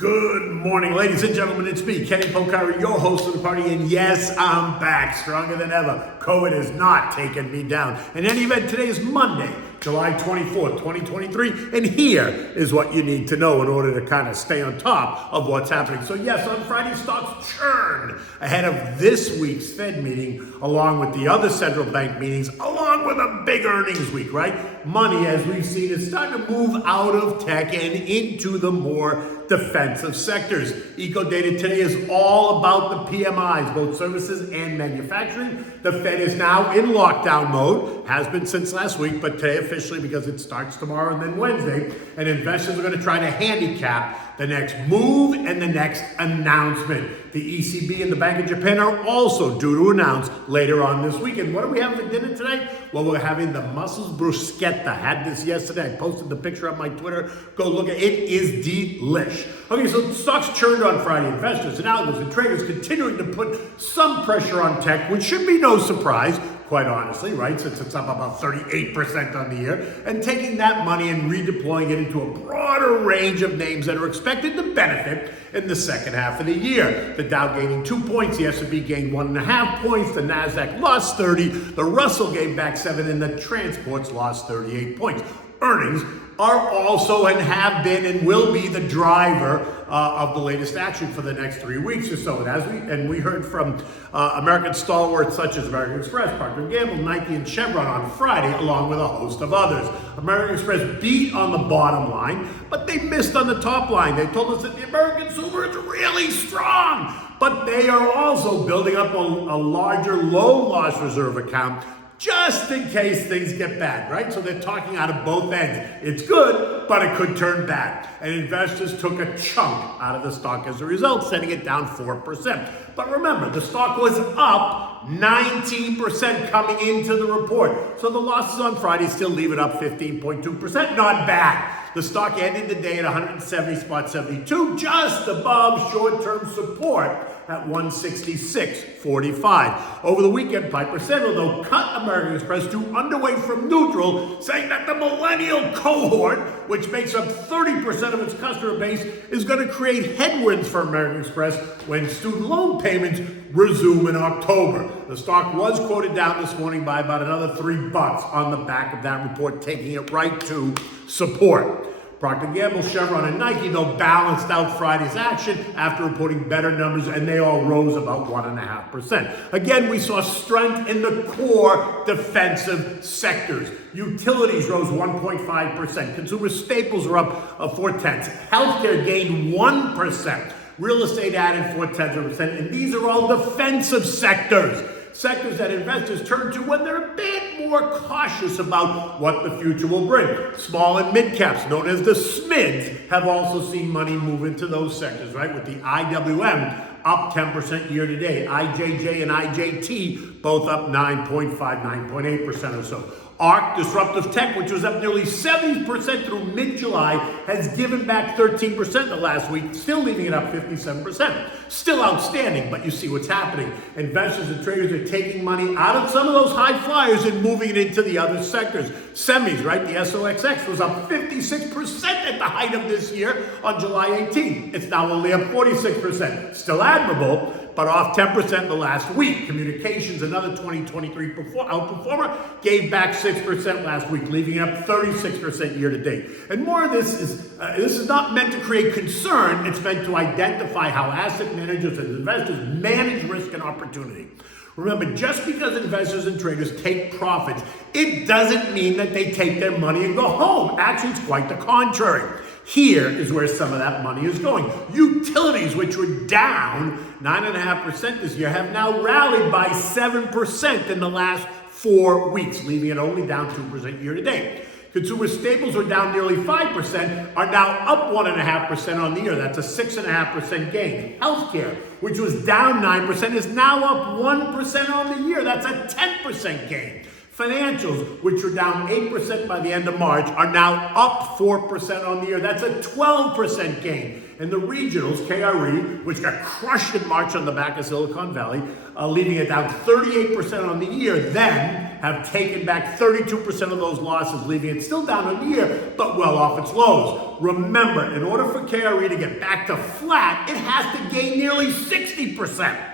Good morning, ladies and gentlemen. It's me, Kenny Pocari, your host of the party, and yes, I'm back, stronger than ever. COVID has not taken me down. In any event, today is Monday, July 24th, 2023, and here is what you need to know in order to kind of stay on top of what's happening. So yes, on Friday, stocks churned ahead of this week's Fed meeting, along with the other central bank meetings, along with a big earnings week, right? Money, as we've seen, is starting to move out of tech and into the more defensive sectors. Eco data today is all about the PMIs, both services and manufacturing. The Fed is now in lockdown mode, has been since last week, but today officially because it starts tomorrow and then Wednesday. And investors are going to try to handicap the next move and the next announcement. The ECB and the Bank of Japan are also due to announce later on this week. And what do we have for dinner today? Well, we're having the Mussels Bruschetta. Had this yesterday. I posted the picture on my Twitter. Go look at it. It is delish. Okay, so stocks churned on Friday. Investors and outlets and traders continuing to put some pressure on tech, which should be no surprise, quite honestly, right? Since it's up about 38% on the year, and taking that money and redeploying it into a broader range of names that are expected to benefit in the second half of the year. The Dow gaining 2 points, the S&P gained 1.5 points, the Nasdaq lost 30, the Russell gave back 7, and the transports lost 38 points. Earnings are also and have been and will be the driver of the latest action for the next 3 weeks or so. And we heard from American stalwarts such as American Express, Procter & Gamble, Nike, and Chevron on Friday, along with a host of others. American Express beat on the bottom line, but they missed on the top line. They told us that the American consumer is really strong, but they are also building up a larger low loss reserve account just in case things get bad, right? So they're talking out of both ends. It's good, but it could turn bad. And investors took a chunk out of the stock as a result, sending it down 4%. But remember, the stock was up 19% coming into the report. So the losses on Friday still leave it up 15.2%. Not bad. The stock ended the day at 170.72, just above short-term support at 166.45. Over the weekend, Piper Sandler, though, cut American Express to underweight from neutral, saying that the millennial cohort, which makes up 30% of its customer base, is going to create headwinds for American Express when student loan payments resume in October. The stock was quoted down this morning by about another $3 on the back of that report, taking it right to support. Procter & Gamble, Chevron, and Nike, though, balanced out Friday's action after reporting better numbers, and they all rose about 1.5%. Again, we saw strength in the core defensive sectors. Utilities rose 1.5%. Consumer staples were up 0.4. Healthcare gained 1%. Real estate added 0.4%, and these are all defensive sectors. Sectors that investors turn to when they're a bit more cautious about what the future will bring. Small and mid caps, known as the SMIDs, have also seen money move into those sectors, right? With the IWM up 10% year to date. IJJ and IJT both up 9.5, 9.8% or so. ARC, disruptive tech, which was up nearly 70% through mid-July, has given back 13% the last week, still leaving it up 57%. Still outstanding, but you see what's happening. Investors and traders are taking money out of some of those high flyers and moving it into the other sectors. Semis, right? The SOXX was up 56% at the height of this year on July 18th. It's now only up 46%. Still admirable, but off 10% the last week. Communications, another 2023 outperformer, gave back 6% last week, leaving it up 36% year to date. And more of this is not meant to create concern. It's meant to identify how asset managers and investors manage risk and opportunity. Remember, just because investors and traders take profits, it doesn't mean that they take their money and go home. Actually, it's quite the contrary. Here is where some of that money is going. Utilities, which were down 9.5% this year, have now rallied by 7% in the last 4 weeks, leaving it only down 2% year to date. Consumer staples were down nearly 5%, are now up 1.5% on the year. That's a 6.5% gain. Healthcare, which was down 9%, is now up 1% on the year. That's a 10% gain. Financials, which were down 8% by the end of March, are now up 4% on the year. That's a 12% gain. And the regionals, KRE, which got crushed in March on the back of Silicon Valley, leaving it down 38% on the year, then have taken back 32% of those losses, leaving it still down on the year, but well off its lows. Remember, in order for KRE to get back to flat, it has to gain nearly 60%.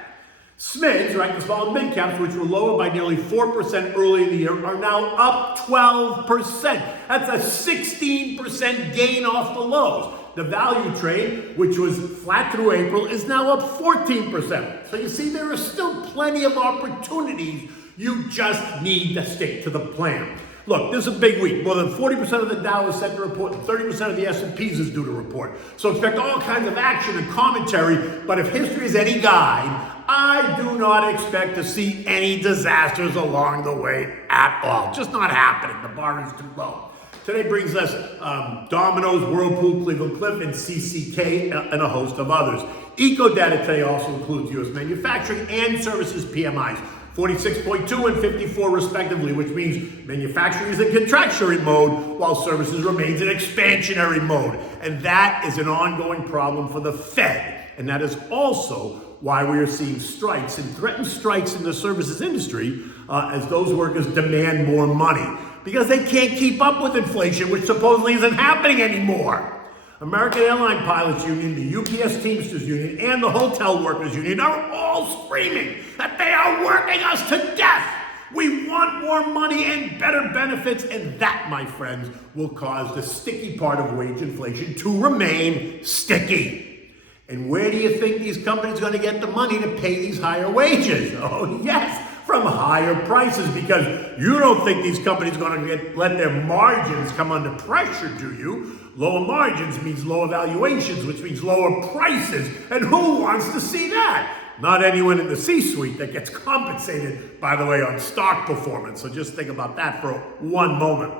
SMIDs, right, the small and mid caps, which were lower by nearly 4% early in the year, are now up 12%. That's a 16% gain off the lows. The value trade, which was flat through April, is now up 14%. So you see, there are still plenty of opportunities. You just need to stick to the plan. Look, this is a big week. More than 40% of the Dow is set to report, and 30% of the S&Ps is due to report. So expect all kinds of action and commentary, but if history is any guide, I do not expect to see any disasters along the way at all. Just not happening. The bar is too low. Today brings us Domino's, Whirlpool, Cleveland-Cliff, and CCK, and a host of others. Eco data today also includes U.S. manufacturing and services PMIs. 46.2 and 54 respectively, which means manufacturing is in contractionary mode while services remains in expansionary mode. And that is an ongoing problem for the Fed. And that is also why we are seeing strikes and threatened strikes in the services industry as those workers demand more money because they can't keep up with inflation, which supposedly isn't happening anymore. American Airline Pilots Union, the UPS Teamsters Union, and the Hotel Workers Union are all screaming that they are working us to death. We want more money and better benefits, and that, my friends, will cause the sticky part of wage inflation to remain sticky. And where do you think these companies are going to get the money to pay these higher wages? Oh, yes, from higher prices, because you don't think these companies are going to let their margins come under pressure, do you? Lower margins means lower valuations, which means lower prices. And who wants to see that? Not anyone in the C-suite that gets compensated, by the way, on stock performance. So just think about that for one moment.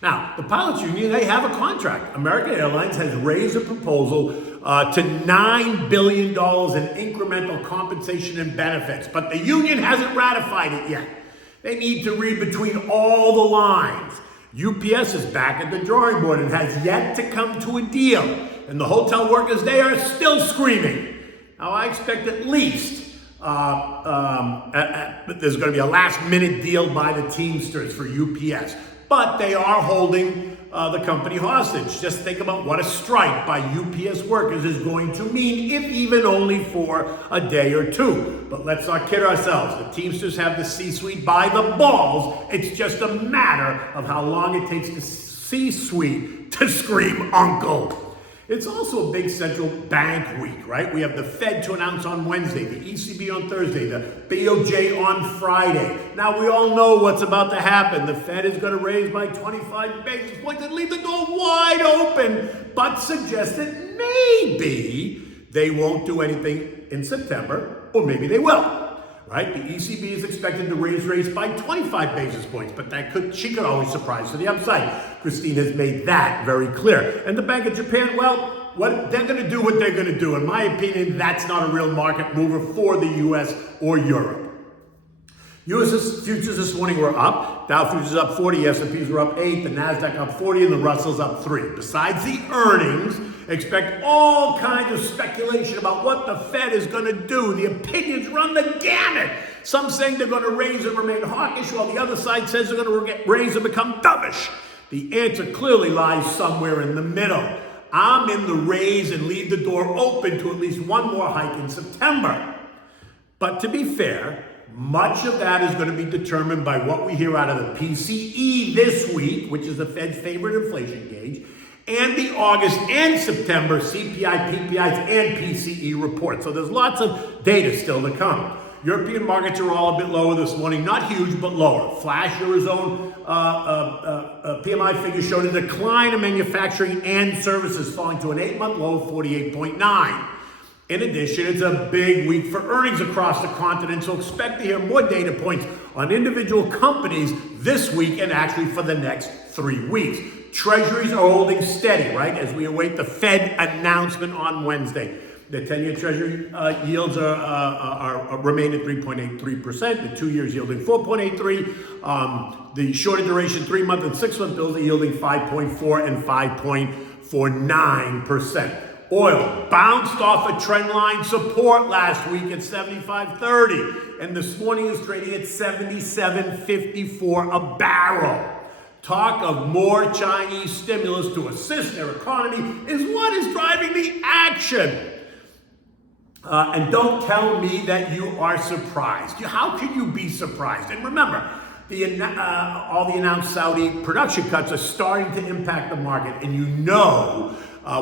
Now, the pilots union, they have a contract. American Airlines has raised a proposal to $9 billion in incremental compensation and benefits, but the union hasn't ratified it yet. They need to read between all the lines. UPS is back at the drawing board and has yet to come to a deal. And the hotel workers, they are still screaming. Now, I expect at least there's going to be a last-minute deal by the Teamsters for UPS. But they are holding the company hostage. Just think about what a strike by UPS workers is going to mean, if even only for a day or two. But let's not kid ourselves. The Teamsters have the C-suite by the balls. It's just a matter of how long it takes the C-suite to scream uncle. It's also a big central bank week, right? We have the Fed to announce on Wednesday, the ECB on Thursday, the BoJ on Friday. Now, we all know what's about to happen. The Fed is going to raise by 25 basis points and leave the door wide open, but suggest that maybe they won't do anything in September, or maybe they will. Right? The ECB is expected to raise rates by 25 basis points, but she could always surprise to the upside. Christine has made that very clear. And the Bank of Japan, well, they're going to do what they're going to do. In my opinion, that's not a real market mover for the U.S. or Europe. U.S. futures this morning were up. Dow futures up 40, S&Ps were up 8, the NASDAQ up 40, and the Russell's up 3. Besides the earnings, expect all kinds of speculation about what the Fed is going to do. The opinions run the gamut. Some saying they're going to raise and remain hawkish, while the other side says they're going to raise and become dovish. The answer clearly lies somewhere in the middle. I'm in the raise and leave the door open to at least one more hike in September. But to be fair, much of that is going to be determined by what we hear out of the PCE this week, which is the Fed's favorite inflation gauge, and the August and September CPI, PPIs, and PCE reports. So there's lots of data still to come. European markets are all a bit lower this morning, not huge, but lower. Flash Eurozone PMI figures showed a decline in manufacturing and services, falling to an 8-month low of 48.9. In addition, it's a big week for earnings across the continent, so expect to hear more data points on individual companies this week and actually for the next 3 weeks. Treasuries are holding steady, right, as we await the Fed announcement on Wednesday. The 10-year Treasury yields remain at 3.83%. The 2 years yielding 4.83%. The shorter duration 3-month and 6-month bills are yielding 5.4 and 5.49%. Oil bounced off a trend line support last week at 75.30, and this morning is trading at 77.54 a barrel. Talk of more Chinese stimulus to assist their economy is what is driving the action. And don't tell me that you are surprised. How can you be surprised? And remember, all the announced Saudi production cuts are starting to impact the market, and you know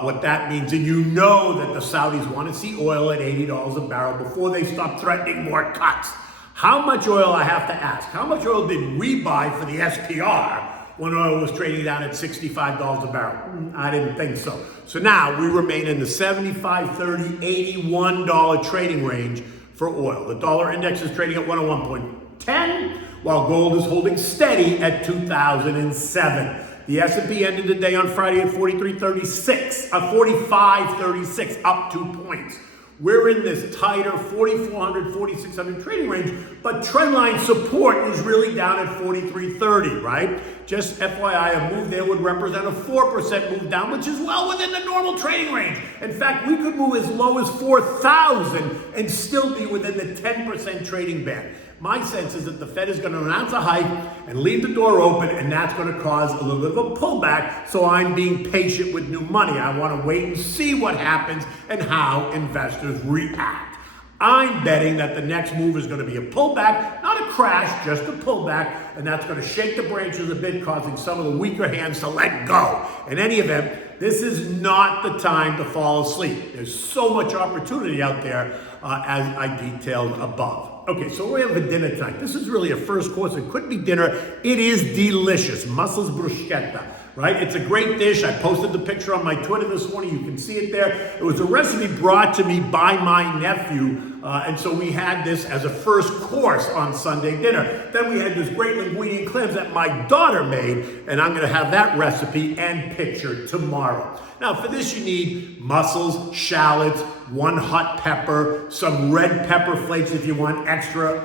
what that means. And you know that the Saudis want to see oil at $80 a barrel before they stop threatening more cuts. How much oil, I have to ask, how much oil did we buy for the SPR when oil was trading down at $65 a barrel? I didn't think so. So now we remain in the $75.30, $81 trading range for oil. The dollar index is trading at 101.10, while gold is holding steady at 2007. The S&P ended the day on Friday at 45.36, up 2 points. We're in this tighter 4,400, 4,600 trading range, but trendline support is really down at 43.30, right? Just FYI, a move there would represent a 4% move down, which is well within the normal trading range. In fact, we could move as low as 4,000 and still be within the 10% trading band. My sense is that the Fed is going to announce a hike and leave the door open, and that's going to cause a little bit of a pullback, so I'm being patient with new money. I want to wait and see what happens and how investors react. I'm betting that the next move is going to be a pullback, not a crash, just a pullback, and that's going to shake the branches a bit, causing some of the weaker hands to let go. In any event, this is not the time to fall asleep. There's so much opportunity out there, as I detailed above. Okay, so we have a dinner tonight. This is really a first course. It could be dinner. It is delicious. Mussels Bruschetta, right? It's a great dish. I posted the picture on my Twitter this morning. You can see it there. It was a recipe brought to me by my nephew. And so we had this as a first course on Sunday dinner. Then we had this great linguine and clams that my daughter made, and I'm going to have that recipe and picture tomorrow. Now, for this, you need mussels, shallots, 1 hot pepper, some red pepper flakes if you want extra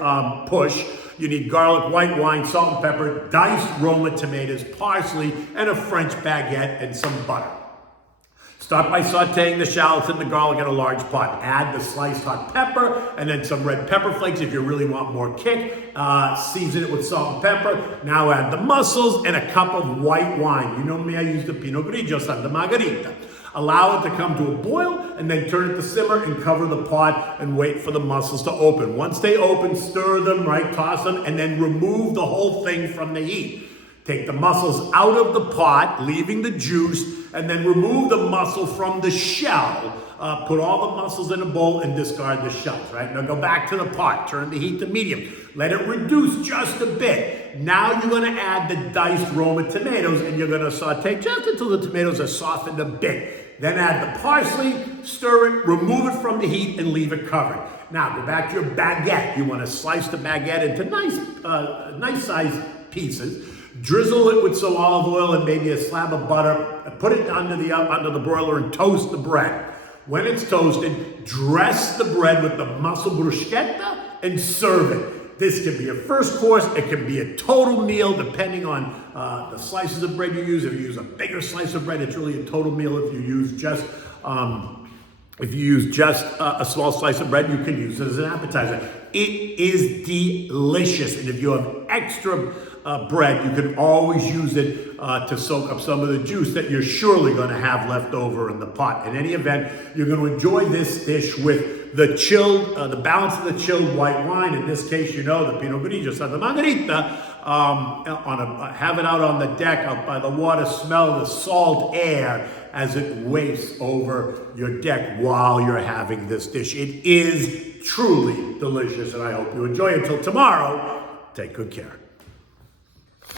push. You need garlic, white wine, salt and pepper, diced Roma tomatoes, parsley, and a French baguette and some butter. Start by sauteing the shallots and the garlic in a large pot. Add the sliced hot pepper and then some red pepper flakes if you really want more kick. Season it with salt and pepper. Now add the mussels and a cup of white wine. You know me, I use the Pinot Grigio Santa Margherita. Allow it to come to a boil and then turn it to simmer and cover the pot and wait for the mussels to open. Once they open, stir them, right, toss them, and then remove the whole thing from the heat. Take the mussels out of the pot, leaving the juice, and then remove the mussel from the shell. Put all the mussels in a bowl and discard the shells, right? Now go back to the pot, turn the heat to medium. Let it reduce just a bit. Now you're gonna add the diced Roma tomatoes and you're gonna saute just until the tomatoes are softened a bit. Then add the parsley, stir it, remove it from the heat, and leave it covered. Now go back to your baguette. You wanna slice the baguette into nice sized pieces. Drizzle it with some olive oil and maybe a slab of butter. Put it under the broiler and toast the bread. When it's toasted, dress the bread with the mussel bruschetta and serve it. This can be a first course. It can be a total meal depending on the slices of bread you use. If you use a bigger slice of bread, it's really a total meal. If you use just a small slice of bread, you can use it as an appetizer. It is delicious. And if you have extra bread, you can always use it to soak up some of the juice that you're surely going to have left over in the pot. In any event, you're going to enjoy this dish with the balance of the chilled white wine. In this case, you know, the Pinot Grigio Santa Margherita. Have it out on the deck, out by the water, smell the salt air as it wafts over your deck while you're having this dish. It is truly delicious, and I hope you enjoy it. Until tomorrow, take good care.